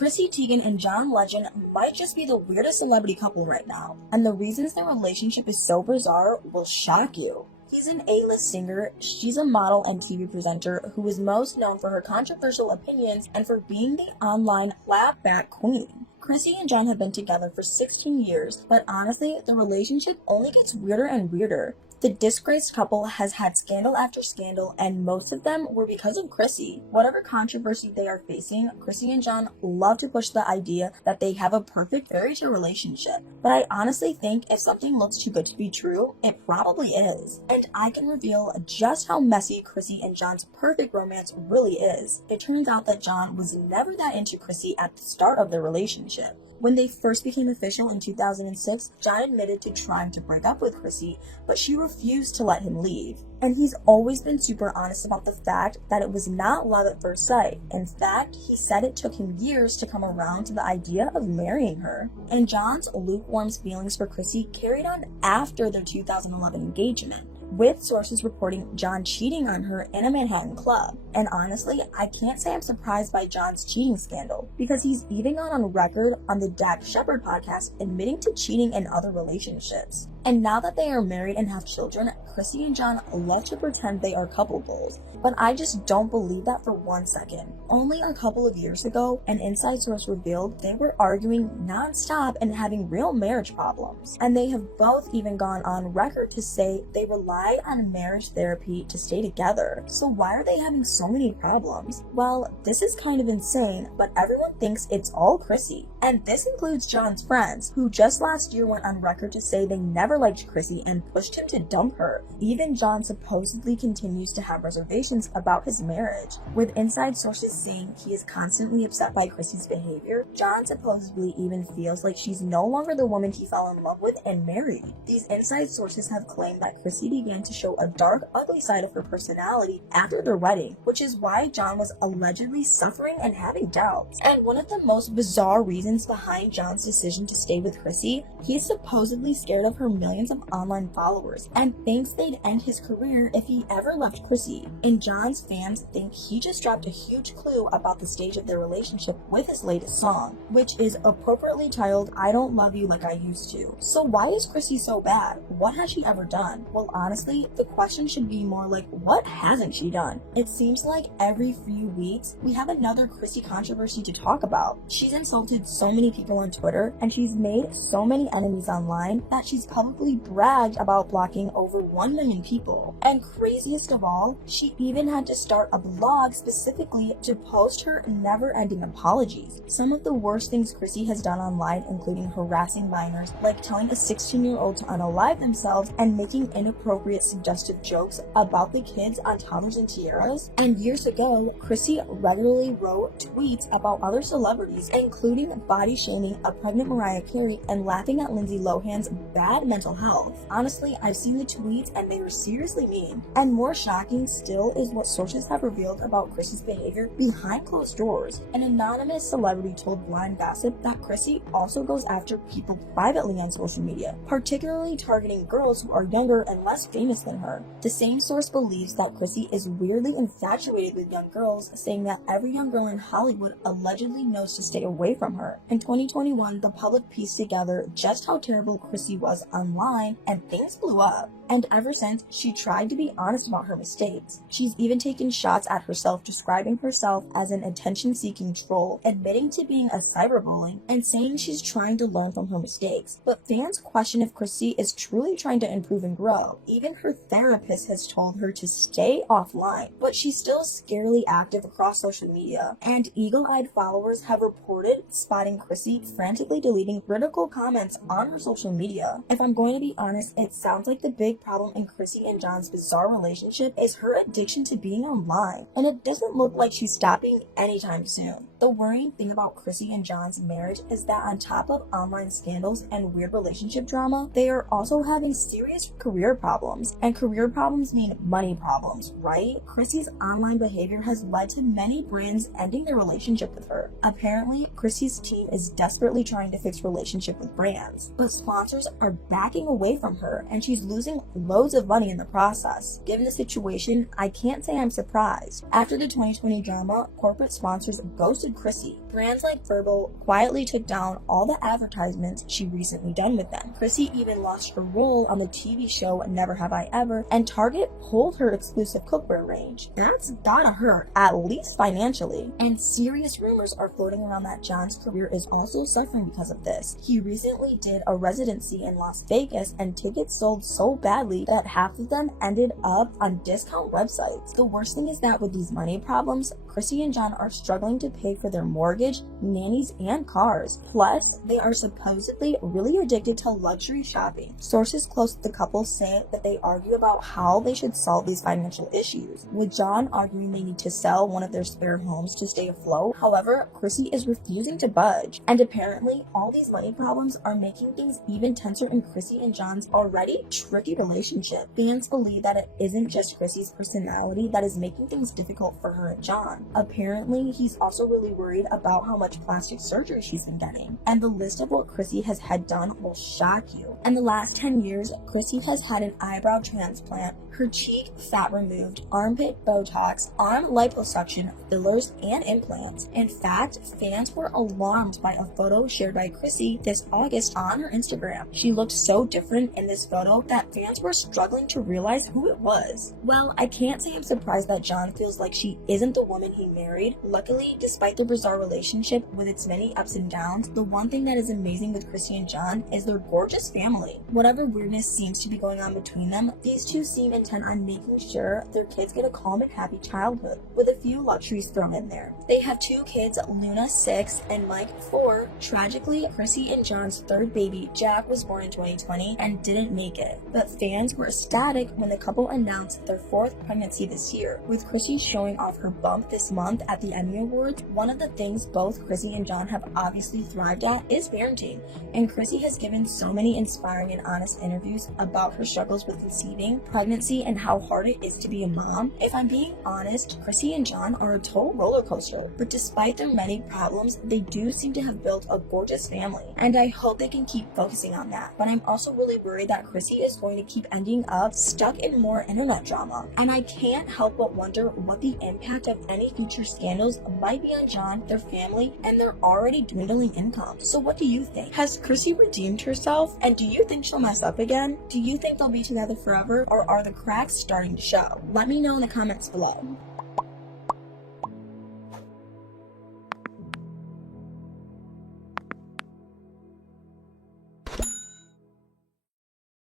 Chrissy Teigen and John Legend might just be the weirdest celebrity couple right now, and the reasons their relationship is so bizarre will shock you. He's an A-list singer, she's a model and TV presenter who is most known for her controversial opinions and for being the online clapback queen. Chrissy and John have been together for 16 years, but honestly, the relationship only gets weirder and weirder. The disgraced couple has had scandal after scandal, and most of them were because of Chrissy. Whatever controversy they are facing, Chrissy and John love to push the idea that they have a perfect fairy tale relationship. But I honestly think if something looks too good to be true, it probably is. And I can reveal just how messy Chrissy and John's perfect romance really is. It turns out that John was never that into Chrissy at the start of their relationship. When they first became official in 2006, John admitted to trying to break up with Chrissy, but she refused to let him leave. And he's always been super honest about the fact that it was not love at first sight. In fact, he said it took him years to come around to the idea of marrying her. And John's lukewarm feelings for Chrissy carried on after their 2011 engagement, with sources reporting John cheating on her in a Manhattan club. And honestly, I can't say I'm surprised by John's cheating scandal, because he's even gone on record on the Dak Shepard podcast admitting to cheating in other relationships. And now that they are married and have children, Chrissy and John love to pretend they are couple goals. But I just don't believe that for 1 second. Only a couple of years ago, an inside source revealed they were arguing non-stop and having real marriage problems. And they have both even gone on record to say they rely on marriage therapy to stay together. So why are they having so many problems? Well, this is kind of insane, but everyone thinks it's all Chrissy. And this includes John's friends, who just last year went on record to say they never liked Chrissy and pushed him to dump her. Even John supposedly continues to have reservations about his marriage, with inside sources saying he is constantly upset by Chrissy's behavior. John supposedly even feels like she's no longer the woman he fell in love with and married. These inside sources have claimed that Chrissy began to show a dark, ugly side of her personality after their wedding, which is why John was allegedly suffering and having doubts. And one of the most bizarre reasons behind John's decision to stay with Chrissy, he's supposedly scared of her millions of online followers and thinks they'd end his career if he ever left Chrissy. And John's fans think he just dropped a huge clue about the stage of their relationship with his latest song, which is appropriately titled I Don't Love You Like I Used To. So why is Chrissy so bad? What has she ever done? Well, honestly, the question should be more like, what hasn't she done? It seems like every few weeks we have another Chrissy controversy to talk about. She's insulted so many people on Twitter, and she's made so many enemies online that she's publicly bragged about blocking over 1 million people. And craziest of all, she even had to start a blog specifically to post her never-ending apologies. Some of the worst things Chrissy has done online, including harassing minors, like telling a 16-year-old to unalive themselves and making inappropriate suggestive jokes about the kids on toddlers and tiaras. And years ago, Chrissy regularly wrote tweets about other celebrities, including body shaming a pregnant Mariah Carey and laughing at Lindsay Lohan's bad mental health. Honestly, I've seen the tweets and they were seriously mean. And more shocking still is what sources have revealed about Chrissy's behavior behind closed doors. An anonymous celebrity told Blind Gossip that Chrissy also goes after people privately on social media, particularly targeting girls who are younger and less famous than her. The same source believes that Chrissy is weirdly infatuated with young girls, saying that every young girl in Hollywood allegedly knows to stay away from her. In 2021, the public pieced together just how terrible Chrissy was online, and things blew up. And ever since, she tried to be honest about her mistakes. She's even taken shots at herself, describing herself as an attention-seeking troll, admitting to being a cyberbully, and saying she's trying to learn from her mistakes. But fans question if Chrissy is truly trying to improve and grow. Even her therapist has told her to stay offline, but she's still scarily active across social media. And eagle-eyed followers have reported spotting Chrissy frantically deleting critical comments on her social media. If I'm going to be honest, it sounds like the big problem in Chrissy and John's bizarre relationship is her addiction to being online, and it doesn't look like she's stopping anytime soon. The worrying thing about Chrissy and John's marriage is that on top of online scandals and weird relationship drama, they are also having serious career problems, and career problems mean money problems, right? Chrissy's online behavior has led to many brands ending their relationship with her. Apparently, Chrissy's team is desperately trying to fix relationship with brands, but sponsors are backing backing away from her, and she's losing loads of money in the process. Given the situation, I can't say I'm surprised. After the 2020 drama, corporate sponsors ghosted Chrissy. Brands like Verbal quietly took down all the advertisements she recently done with them. Chrissy even lost her role on the TV show Never Have I Ever, and Target pulled her exclusive cookware range. That's gotta hurt, at least financially. And serious rumors are floating around that John's career is also suffering because of this. He recently did a residency in Las Vegas, and tickets sold so badly that half of them ended up on discount websites. The worst thing is that with these money problems, Chrissy and John are struggling to pay for their mortgage, nannies, and cars. Plus, they are supposedly really addicted to luxury shopping. Sources close to the couple say that they argue about how they should solve these financial issues, with John arguing they need to sell one of their spare homes to stay afloat. However, Chrissy is refusing to budge, and apparently all these money problems are making things even tenser in Chrissy and John's already tricky relationship. Fans believe that it isn't just Chrissy's personality that is making things difficult for her and John. Apparently, he's also really worried about how much plastic surgery she's been getting, and the list of what Chrissy has had done will shock you. In the last 10 years, Chrissy has had an eyebrow transplant, her cheek fat removed, armpit Botox, arm liposuction, fillers, and implants. In fact, fans were alarmed by a photo shared by Chrissy this August on her Instagram. She looked so different in this photo that fans were struggling to realize who it was. Well, I can't say I'm surprised that John feels like she isn't the woman he married. Luckily, despite the bizarre relationship with its many ups and downs, the one thing that is amazing with Chrissy and John is their gorgeous family. Whatever weirdness seems to be going on between them, these two seem intent on making sure their kids get a calm and happy childhood, with a few luxuries thrown in there. They have two kids, Luna 6 and Mike 4. Tragically, Chrissy and John's third baby, Jack, was born in 2020 and didn't make it, but fans were ecstatic when the couple announced their fourth pregnancy this year, with Chrissy showing off her bump this month at the Emmy Awards. One of the things both Chrissy and John have obviously thrived at is parenting, and Chrissy has given so many inspiring and honest interviews about her struggles with conceiving, pregnancy, and how hard it is to be a mom. If I'm being honest, Chrissy and John are a total roller coaster, but despite their many problems, they do seem to have built a gorgeous family, and I hope they can keep focusing on that. But I'm also really worried that Chrissy is going to keep ending up stuck in more internet drama, and I can't help but wonder what the impact of any future scandals might be on John, their family, and their already dwindling income. So what do you think? Has Chrissy redeemed herself, and do you think she'll mess up again? Do you think they'll be together forever, or are the cracks starting to show? Let me know in the comments below.